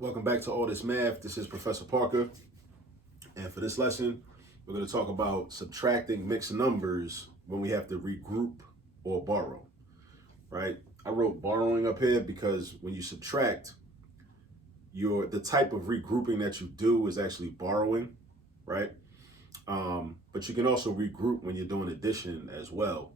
Welcome back to All This Math. This is Professor Parker. And for this lesson, we're going to talk about subtracting mixed numbers when we have to regroup or borrow, right? I wrote borrowing up here because when you subtract, the type of regrouping that you do is actually borrowing, right? But you can also regroup when you're doing addition as well.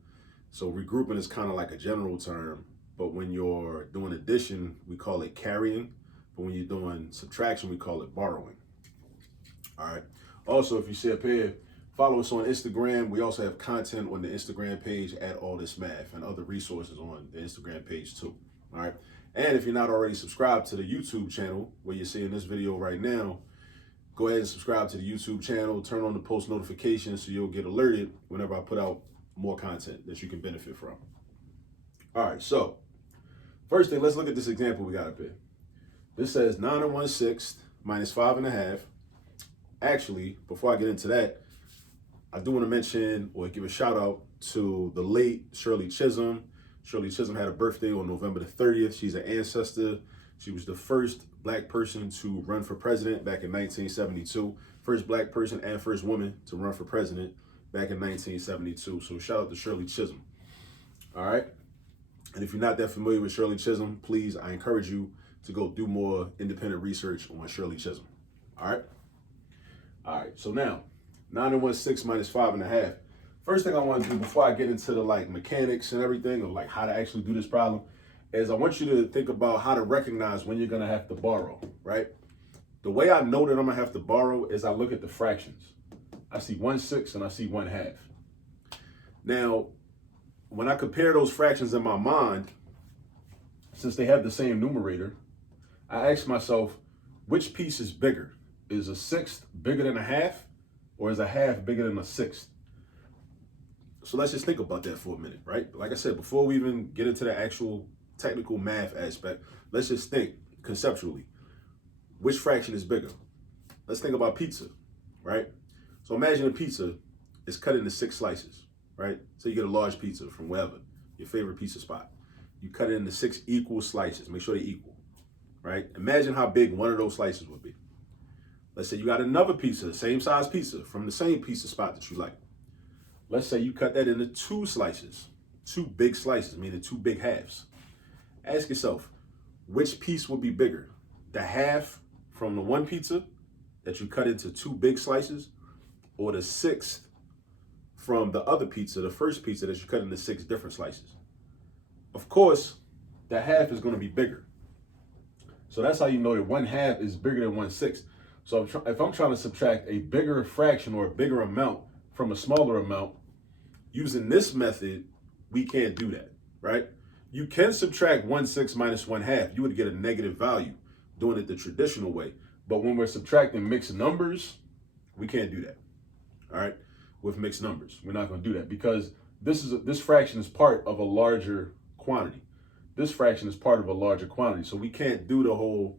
So regrouping is kind of like a general term, but when you're doing addition, we call it carrying. But when you're doing subtraction, we call it borrowing. All right. Also, if you see up here, follow us on Instagram. We also have content on the Instagram page at All This Math and other resources on the Instagram page too. All right. And if you're not already subscribed to the YouTube channel where you're seeing this video right now, go ahead and subscribe to the YouTube channel. Turn on the post notifications so you'll get alerted whenever I put out more content that you can benefit from. All right. So first thing, let's look at this example we got up here. This says 9 1/6 minus 5 1/2. Actually, before I get into that, I do want to mention or give a shout out to the late Shirley Chisholm. Shirley Chisholm had a birthday on November the 30th. She's an ancestor. She was the first black person to run for president back in 1972. First black person and first woman to run for president back in 1972. So shout out to Shirley Chisholm. All right. And if you're not that familiar with Shirley Chisholm, please, I encourage you to go do more independent research on Shirley Chisholm. All right. All right. So now 9 1/6 minus 5 1/2. First thing I want to do before I get into the mechanics and everything of how to actually do this problem is I want you to think about how to recognize when you're going to have to borrow, right? The way I know that I'm going to have to borrow is I look at the fractions. I see 1/6 and I see 1/2. Now, when I compare those fractions in my mind, since they have the same numerator, I ask myself, which piece is bigger? Is a 1/6 bigger than a 1/2, or is a 1/2 bigger than a 1/6? So let's just think about that for a minute, right? Like I said, before we even get into the actual technical math aspect, let's just think conceptually. Which fraction is bigger? Let's think about pizza, right? So imagine a pizza is cut into 6 slices, right? So you get a large pizza from wherever, your favorite pizza spot. You cut it into 6 equal slices. Make sure they're equal, right? Imagine how big one of those slices would be. Let's say you got another pizza, same size pizza from the same pizza spot that you like. Let's say you cut that into 2 slices, 2 big slices, meaning 2 big halves. Ask yourself, which piece would be bigger? The 1/2 from the one pizza that you cut into 2 big slices, or the 1/6 from the other pizza, the first pizza that you cut into 6 different slices? Of course, the 1/2 is going to be bigger. So that's how you know that 1/2 is bigger than 1/6. So if I'm trying to subtract a bigger fraction or a bigger amount from a smaller amount, using this method, we can't do that, right? You can subtract 1/6 minus 1/2. You would get a negative value doing it the traditional way. But when we're subtracting mixed numbers, we can't do that, all right? With mixed numbers, we're not going to do that because this fraction is part of a larger quantity. This fraction is part of a larger quantity. So we can't do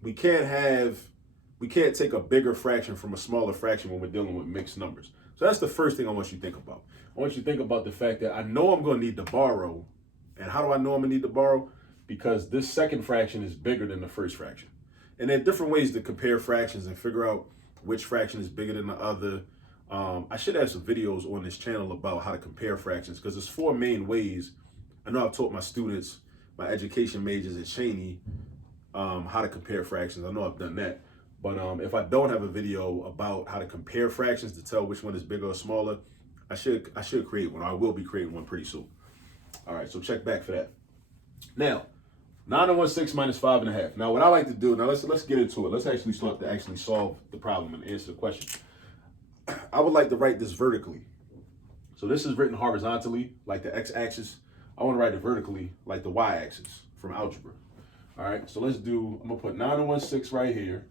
we can't take a bigger fraction from a smaller fraction when we're dealing with mixed numbers. So that's the first thing I want you to think about. I want you to think about the fact that I know I'm going to need to borrow. And how do I know I'm going to need to borrow? Because this second fraction is bigger than the first fraction. And there are different ways to compare fractions and figure out which fraction is bigger than the other. I should have some videos on this channel about how to compare fractions because there's 4 main ways. I know I've taught my students, my education majors at Cheney, how to compare fractions. I know I've done that. But if I don't have a video about how to compare fractions to tell which one is bigger or smaller, I should create one. I will be creating one pretty soon. All right, so check back for that. Now, 9 1/6 minus 5 1/2. Now, what I like to do, now let's get into it. Let's actually start to actually solve the problem and answer the question. I would like to write this vertically. So this is written horizontally, like the x-axis. I want to write it vertically, like the y-axis from algebra. All right, so I'm going to put 9 1/6 right here.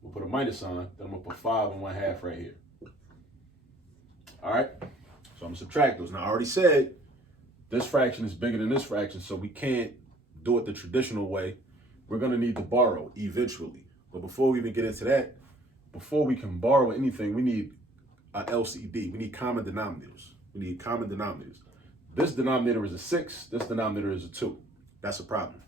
We'll put a minus sign, then I'm going to put 5 1/2 right here. All right, so I'm going to subtract those. Now, I already said this fraction is bigger than this fraction, so we can't do it the traditional way. We're going to need to borrow eventually. But before we even get into that, before we can borrow anything, we need a LCD. We need common denominators. This denominator is a 6. This denominator is a 2. That's a problem.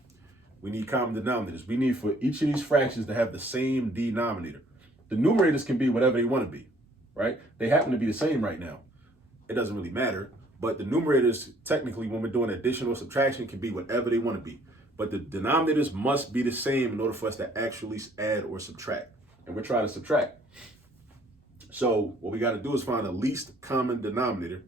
We need common denominators. We need for each of these fractions to have the same denominator. The numerators can be whatever they want to be, right? They happen to be the same right now. It doesn't really matter. But the numerators, technically, when we're doing addition or subtraction, can be whatever they want to be. But the denominators must be the same in order for us to actually add or subtract. And we're trying to subtract. So what we got to do is find the least common denominator,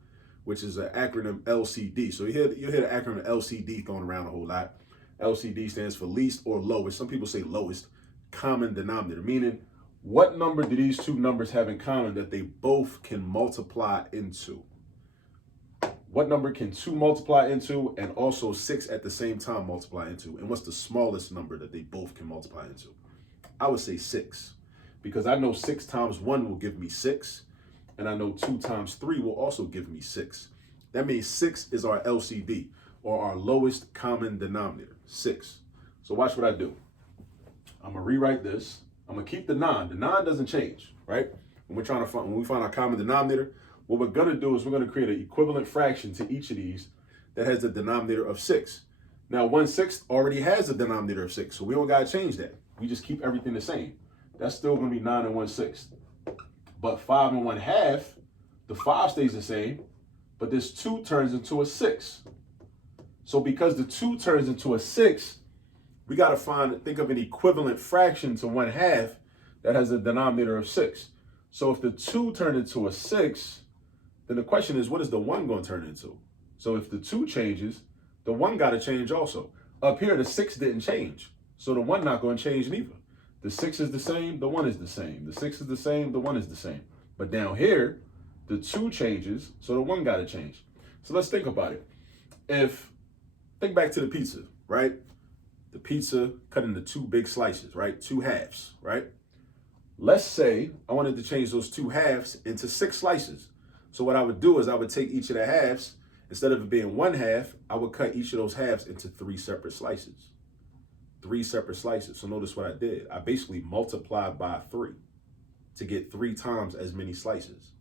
which is an acronym LCD. So you hear the acronym LCD thrown around a whole lot. LCD stands for least or lowest. Some people say lowest common denominator, meaning what number do these two numbers have in common that they both can multiply into? What number can 2 multiply into and also 6 at the same time multiply into? And what's the smallest number that they both can multiply into? I would say 6, because I know 6 times 1 will give me 6, and I know 2 times 3 will also give me 6. That means 6 is our LCD, or our lowest common denominator, 6. So watch what I do. I'm gonna rewrite this. I'm gonna keep the 9. The 9 doesn't change, right? When we find our common denominator, what we're gonna do is we're gonna create an equivalent fraction to each of these that has a denominator of 6. Now 1/6 already has a denominator of 6, so we don't gotta change that. We just keep everything the same. That's still gonna be 9 and 1/6. But 5 and 1/2, the 5 stays the same, but this 2 turns into a 6. So because the 2 turns into a 6, we gotta think of an equivalent fraction to 1/2 that has a denominator of 6. So if the 2 turned into a 6, then the question is, what is the 1 going to turn into? So if the 2 changes, the 1 got to change also. Up here, the 6 didn't change, so the 1 not going to change neither. The 6 is the same, the 1 is the same. The 6 is the same, the 1 is the same. But down here, the 2 changes, so the 1 got to change. So let's think about it. Think back to the pizza, right? The pizza cut into 2 big slices, right? 2 halves, right? Let's say I wanted to change those 2 halves into 6 slices. So what I would do is I would take each of the halves, instead of it being 1 half, I would cut each of those halves into 3 separate slices. 3 separate slices. So notice what I did. I basically multiplied by 3 to get 3 times as many slices,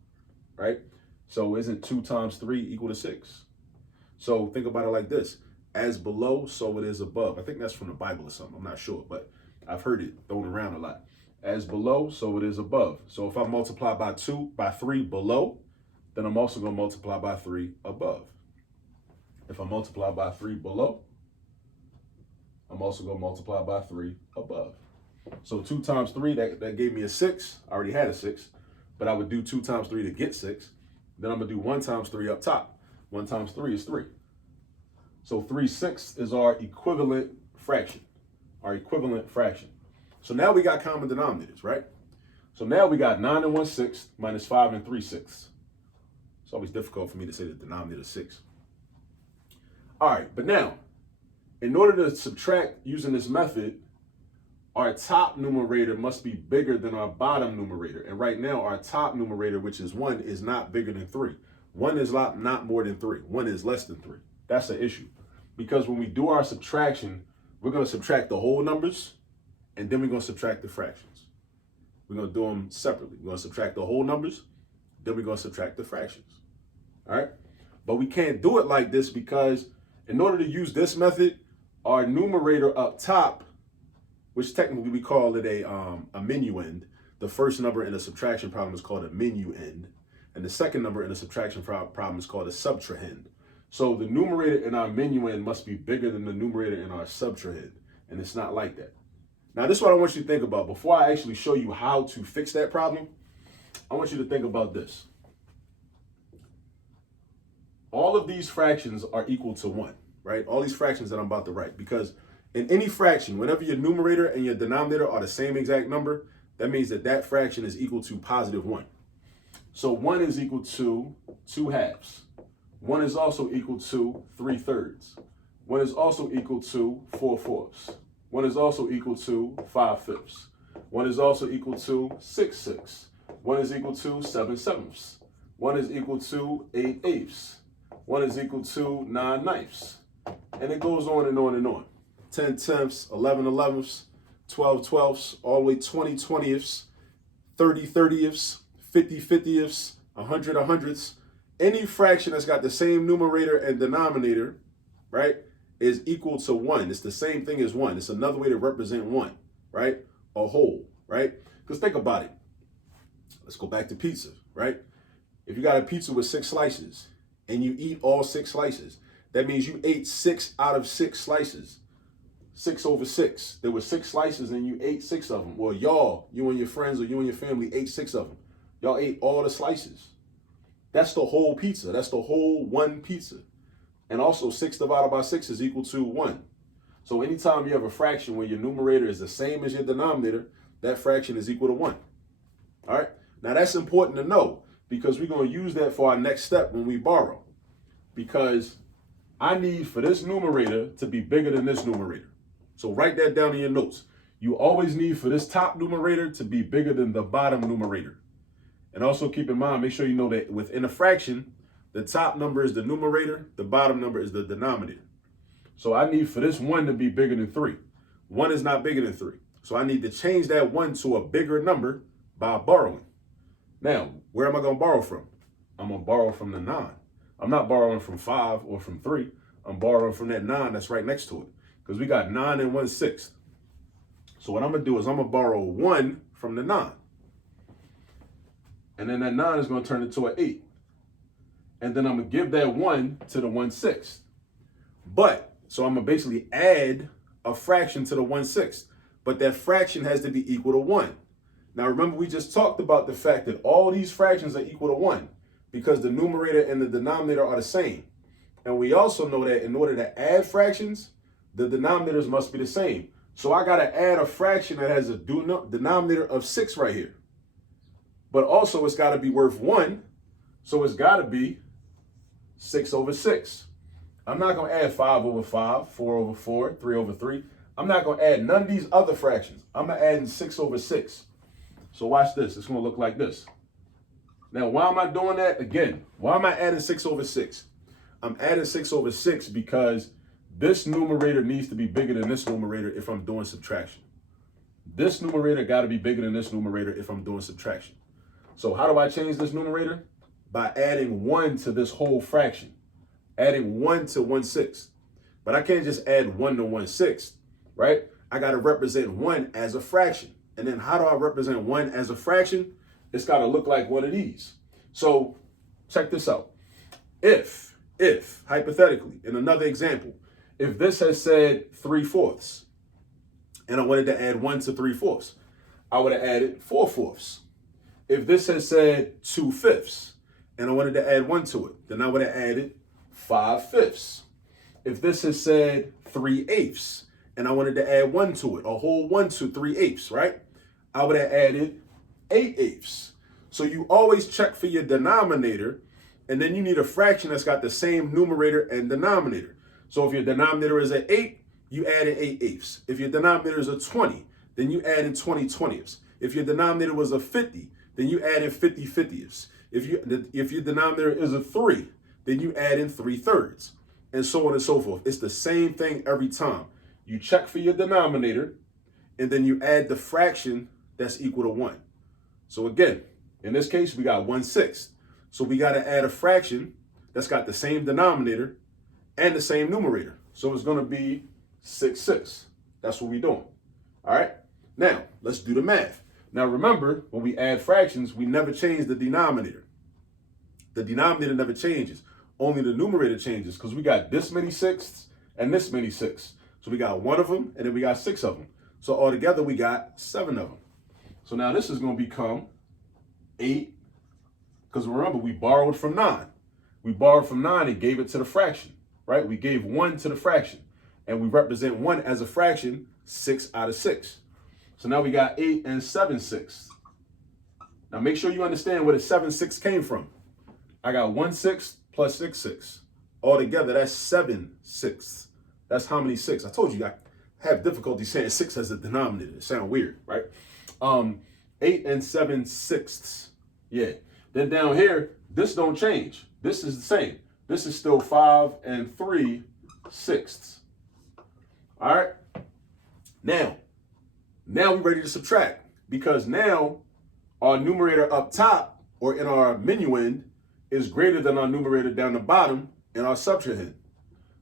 right? So isn't 2 times 3 equal to 6? So think about it like this. As below, so it is above. I think that's from the Bible or something. I'm not sure, but I've heard it thrown around a lot. As below, so it is above. So if I multiply by 3 below, then I'm also going to multiply by 3 above. If I multiply by 3 below, I'm also going to multiply by 3 above. So 2 times 3, that gave me a 6. I already had a 6, but I would do 2 times 3 to get 6. Then I'm going to do 1 times 3 up top. 1 times 3 is 3. So 3/6 is our equivalent fraction. So now we got common denominators, right? So now we got 9 and 1/6 minus 5 and 3/6. It's always difficult for me to say the denominator is 6. All right, but now, in order to subtract using this method, our top numerator must be bigger than our bottom numerator. And right now, our top numerator, which is 1, is not bigger than 3. 1 is not more than 3. 1 is less than 3. That's the issue. Because when we do our subtraction, we're going to subtract the whole numbers, and then we're going to subtract the fractions. We're going to do them separately. We're going to subtract the whole numbers, then we're going to subtract the fractions. All right? But we can't do it like this because in order to use this method, our numerator up top, which technically we call it a minuend, the first number in a subtraction problem is called a minuend, and the second number in a subtraction problem is called a subtrahend. So the numerator in our minuend must be bigger than the numerator in our subtrahend, and it's not like that. Now, this is what I want you to think about. Before I actually show you how to fix that problem, I want you to think about this. All of these fractions are equal to 1, right? All these fractions that I'm about to write, because in any fraction, whenever your numerator and your denominator are the same exact number, that means that that fraction is equal to positive 1. So 1 is equal to 2 halves. 1 is also equal to 3/3. 1 is also equal to 4/4. 1 is also equal to 5/5. 1 is also equal to 6/6. 1 is equal to 7/7. 1 is equal to 8/8. 1 is equal to 9/9. And it goes on and on and on. 10/10, 11/11, 12/12, all the way 20/20, 30/30, 50/50, 100/100. Any fraction that's got the same numerator and denominator, right, is equal to 1. It's the same thing as 1. It's another way to represent 1, right? A whole, right? Because think about it. Let's go back to pizza, right? If you got a pizza with 6 slices and you eat all 6 slices, that means you ate 6 out of 6 slices. 6 over 6. There were 6 slices and you ate 6 of them. Well, you and your friends or you and your family ate 6 of them. Y'all ate all the slices. That's the whole pizza. That's the whole one pizza. And also 6 divided by 6 is equal to 1. So anytime you have a fraction where your numerator is the same as your denominator, that fraction is equal to 1. All right. Now that's important to know because we're going to use that for our next step when we borrow. Because I need for this numerator to be bigger than this numerator. So write that down in your notes. You always need for this top numerator to be bigger than the bottom numerator. And also keep in mind, make sure you know that within a fraction, the top number is the numerator, the bottom number is the denominator. So I need for this 1 to be bigger than 3. 1 is not bigger than 3. So I need to change that 1 to a bigger number by borrowing. Now, where am I going to borrow from? I'm going to borrow from the 9. I'm not borrowing from 5 or from 3. I'm borrowing from that 9 that's right next to it. Because we got 9 and 1/6. So what I'm going to do is I'm going to borrow 1 from the 9. And then that 9 is going to turn into an 8. And then I'm going to give that 1 to the 1/6. So I'm going to basically add a fraction to the 1/6. But that fraction has to be equal to 1. Now remember, we just talked about the fact that all these fractions are equal to 1 because the numerator and the denominator are the same. And we also know that in order to add fractions, the denominators must be the same. So I got to add a fraction that has a denominator of 6 right here. But also it's got to be worth 1. So it's got to be 6 over 6. I'm not going to add 5 over 5, 4 over 4, 3 over 3. I'm not going to add none of these other fractions. I'm going to add 6 over 6. So watch this. It's going to look like this. Now, why am I doing that? Again, why am I adding 6 over 6? I'm adding 6 over 6 because this numerator needs to be bigger than this numerator if I'm doing subtraction. This numerator got to be bigger than this numerator if I'm doing subtraction. So how do I change this numerator? By adding 1 to this whole fraction. Adding 1 to 1/6. But I can't just add 1 to 1/6, right? I got to represent 1 as a fraction. And then how do I represent 1 as a fraction? It's got to look like one of these. So check this out. If hypothetically, in another example, if this has said 3/4 and I wanted to add 1 to 3/4, I would have added 4/4. If this has said 2/5 and I wanted to add 1 to it, then I would have added 5/5. If this has said 3/8 and I wanted to add 1 to it, a whole 1 to 3/8, right? I would have added 8/8. So you always check for your denominator, and then you need a fraction that's got the same numerator and denominator. So if your denominator is an 8, you add in 8/8. If your denominator is a 20, then you add in 20/20. If your denominator was a 50, then you add in 50/50. If your denominator is a 3, then you add in 3/3, and so on and so forth. It's the same thing every time. You check for your denominator, and then you add the fraction that's equal to 1. So again, in this case, we got 1/6. So we got to add a fraction that's got the same denominator and the same numerator. So it's going to be 6/6. That's what we're doing. All right. Now, let's do the math. Now, remember, when we add fractions, we never change the denominator. The denominator never changes. Only the numerator changes because we got this many 6ths and this many 6. So we got 1 of them and then we got 6 of them. So altogether, we got 7 of them. So now this is going to become 8, because remember, we borrowed from 9. We borrowed from 9 and gave it to the fraction, right? We gave 1 to the fraction, and we represent 1 as a fraction, 6 out of 6. So now we got 8 and 7/6. Now make sure you understand where the 7/6 came from. I got 1/6 plus 6/6. Altogether, that's 7/6. That's how many 6? I told you I have difficulty saying 6 as a denominator. It sounds weird, right? 8 and 7/6. Yeah. Then down here, this don't change. This is the same. This is still 5 and 3/6. All right. Now we're ready to subtract, because now our numerator up top or in our minuend is greater than our numerator down the bottom in our subtrahend.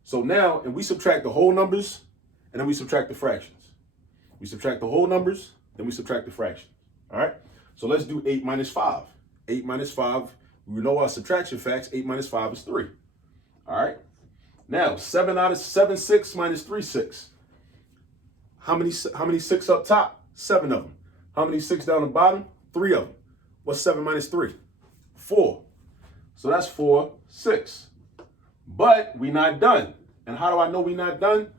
So now, and we subtract the whole numbers, and then we subtract the fractions. We subtract the whole numbers, then we subtract the fractions. All right? So let's do 8 minus 5. 8 minus 5, we know our subtraction facts. 8 minus 5 is 3. All right? Now, 7 6 minus 3 6. How many 6 up top? 7 of them. How many 6 down the bottom? 3 of them. What's 7 minus 3? 4. So that's 4 6. But we're not done. And how do I know we're not done?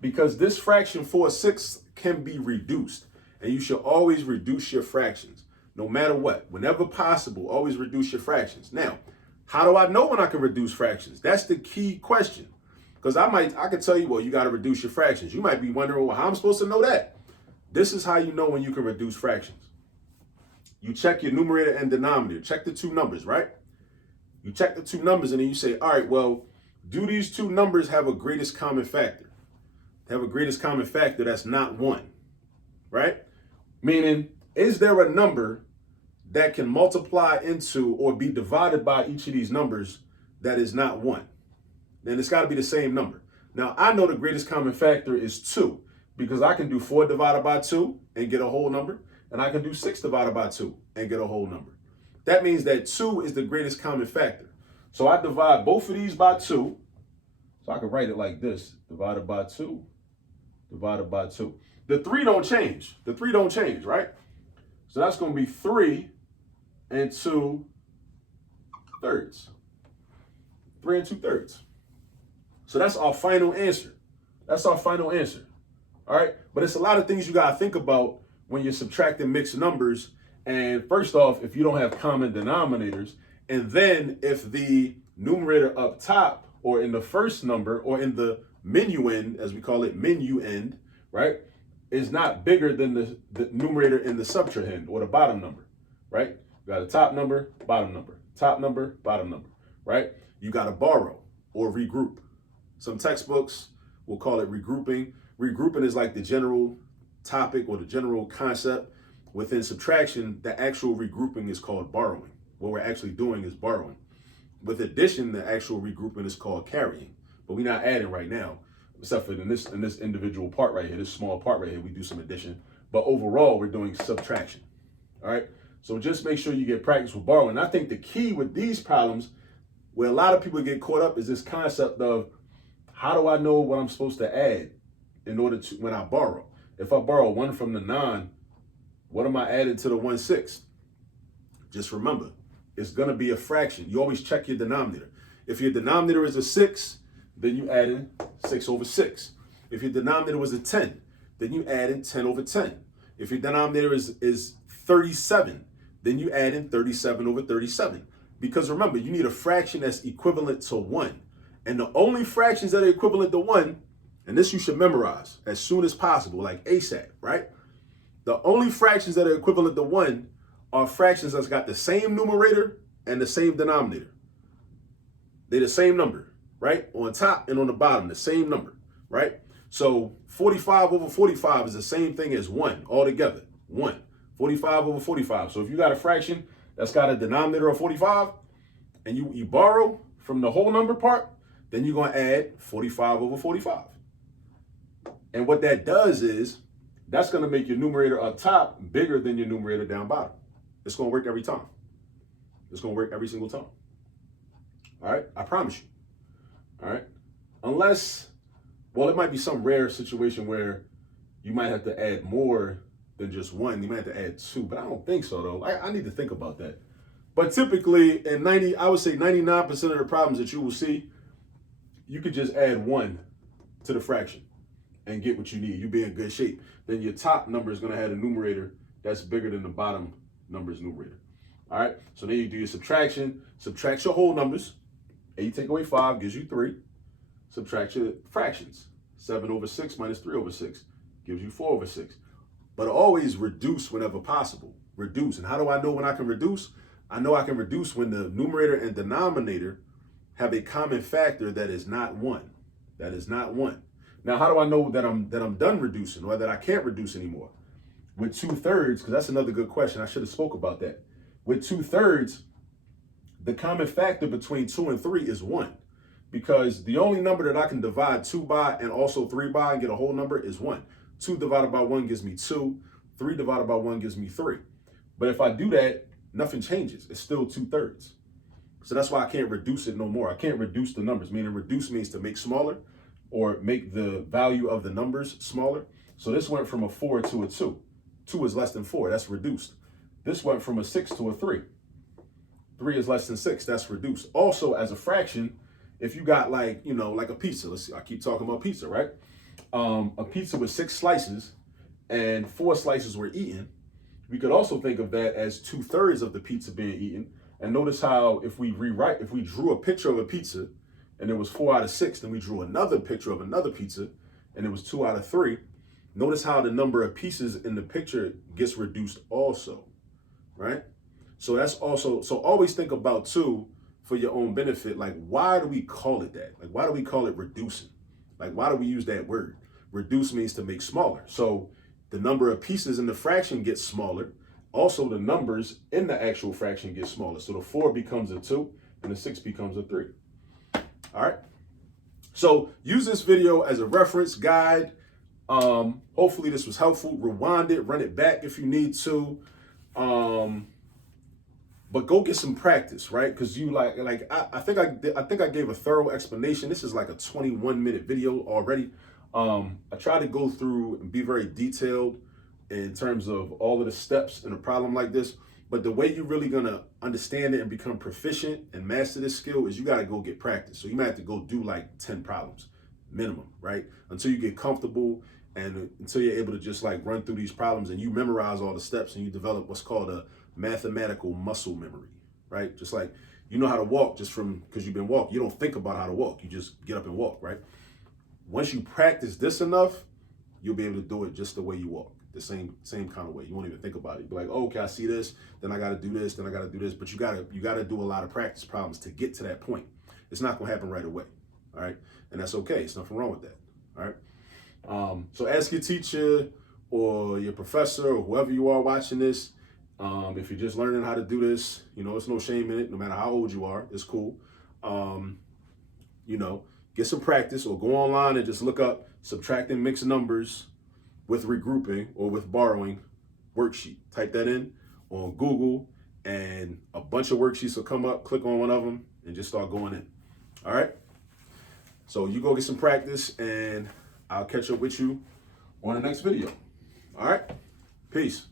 Because this fraction 4 6 can be reduced. And you should always reduce your fractions. No matter what. Whenever possible, always reduce your fractions. Now, how do I know when I can reduce fractions? That's the key question. Because I could tell you, well, you got to reduce your fractions. You might be wondering, well, how am I supposed to know that? This is how you know when you can reduce fractions. You check your numerator and denominator. Check the two numbers, right? You check the two numbers and then you say, all right, well, do these two numbers have a greatest common factor? They have a greatest common factor that's not 1, right? Meaning, is there a number that can multiply into or be divided by each of these numbers that is not 1? Then it's got to be the same number. Now, I know the greatest common factor is 2 because I can do 4 divided by 2 and get a whole number, and I can do 6 divided by 2 and get a whole number. That means that 2 is the greatest common factor. So I divide both of these by 2. So I can write it like this, divided by 2, divided by 2. The 3 don't change. The 3 don't change, right? So that's going to be 3 and 2 thirds. 3 and 2 thirds. So that's our final answer. That's our final answer. All right. But it's a lot of things you got to think about when you're subtracting mixed numbers. And first off, if you don't have common denominators, and then if the numerator up top or in the first number or in the minuend, as we call it, minuend, right, is not bigger than the numerator in the subtrahend or the bottom number, right? You got a top number, bottom number, top number, bottom number, right? You got to borrow or regroup. Some textbooks will call it regrouping. Regrouping is like the general topic or the general concept. Within subtraction, the actual regrouping is called borrowing. What we're actually doing is borrowing. With addition, the actual regrouping is called carrying. But we're not adding right now, except for in this individual part right here, this small part right here, we do some addition. But overall, we're doing subtraction. All right? So just make sure you get practice with borrowing. I think the key with these problems, where a lot of people get caught up, is this concept of, how do I know what I'm supposed to add in order to, when I borrow? If I borrow 1 from the 9, what am I adding to the 1/6? Just remember, it's going to be a fraction. You always check your denominator. If your denominator is a 6, then you add in 6 over 6. If your denominator was a 10, then you add in 10 over 10. If your denominator is 37, then you add in 37 over 37. Because remember, you need a fraction that's equivalent to 1. And the only fractions that are equivalent to 1, and this you should memorize as soon as possible, like ASAP, right? The only fractions that are equivalent to 1 are fractions that's got the same numerator and the same denominator. They're the same number, right? On top and on the bottom, the same number, right? So 45 over 45 is the same thing as 1 altogether. 1. 45 over 45. So if you got a fraction that's got a denominator of 45 and you borrow from the whole number part, then you're going to add 45 over 45. And what that does is that's going to make your numerator up top bigger than your numerator down bottom. It's going to work every time. It's going to work every single time. All right? I promise you. All right? Unless, well, it might be some rare situation where you might have to add more than just 1. You might have to add 2, but I don't think so, though. I need to think about that. But typically, in I would say 99% of the problems that you will see, you could just add 1 to the fraction and get what you need. You'll be in good shape. Then your top number is going to have a numerator that's bigger than the bottom number's numerator. All right? So then you do your subtraction. Subtract your whole numbers. 8 take away 5 gives you 3. Subtract your fractions. 7 over 6 minus 3 over 6 gives you 4 over 6. But always reduce whenever possible. Reduce. And how do I know when I can reduce? I know I can reduce when the numerator and denominator have a common factor that is not 1. That is not 1. Now, how do I know that I'm done reducing or that I can't reduce anymore? With 2/3, because that's another good question. I should have spoke about that. With 2/3, the common factor between 2 and 3 is 1. because the only number that I can divide 2 by and also 3 by and get a whole number is 1. 2 divided by 1 gives me 2. 3 divided by 1 gives me 3. But if I do that, nothing changes. It's still 2/3. So that's why I can't reduce it no more. I can't reduce the numbers, meaning reduce means to make smaller or make the value of the numbers smaller. So this went from a 4 to a 2. 2 is less than 4, that's reduced. This went from a 6 to a 3. 3 is less than 6, that's reduced. Also, as a fraction, if you got like, you know, like a pizza, let's see, I keep talking about pizza, right? A pizza with 6 slices and 4 slices were eaten, we could also think of that as 2/3 of the pizza being eaten. And notice how if we drew a picture of a pizza and it was 4 out of 6, then we drew another picture of another pizza and it was 2 out of 3. Notice how the number of pieces in the picture gets reduced also, right? So that's also, so always think about 2 for your own benefit. Like, why do we call it that? Like, why do we call it reducing? Like, why do we use that word? Reduce means to make smaller. So the number of pieces in the fraction gets smaller. Also, the numbers in the actual fraction get smaller. So the 4 becomes a 2 and the 6 becomes a 3. All right. So use this video as a reference guide. Hopefully this was helpful. Rewind it, run it back if you need to. But go get some practice, right? Because you I think I gave a thorough explanation. This is like a 21-minute video already. I try to go through and be very detailed in terms of all of the steps in a problem like this. But the way you're really gonna understand it and become proficient and master this skill is you gotta go get practice. So you might have to go do like 10 problems minimum, right? Until you get comfortable and until you're able to just like run through these problems and you memorize all the steps and you develop what's called a mathematical muscle memory, right? Just like you know how to walk just from because you've been walking. You don't think about how to walk. You just get up and walk, right? Once you practice this enough, you'll be able to do it just the way you walk, the same kind of way. You won't even think about it. You'll be like, oh, okay, I see this, then I got to do this, then I got to do this. But you gotta do a lot of practice problems to get to that point. It's not gonna happen right away, all right? And that's okay. There's nothing wrong with that, all right? So ask your teacher or your professor or whoever you are watching this. If you're just learning how to do this, you know, it's no shame in it. No matter how old you are, it's cool. You know, get some practice or go online and just look up subtracting mixed numbers with regrouping or with borrowing worksheet. Type that in on Google and a bunch of worksheets will come up. Click on one of them and just start going in. All right. So you go get some practice and I'll catch up with you on the next video. All right. Peace.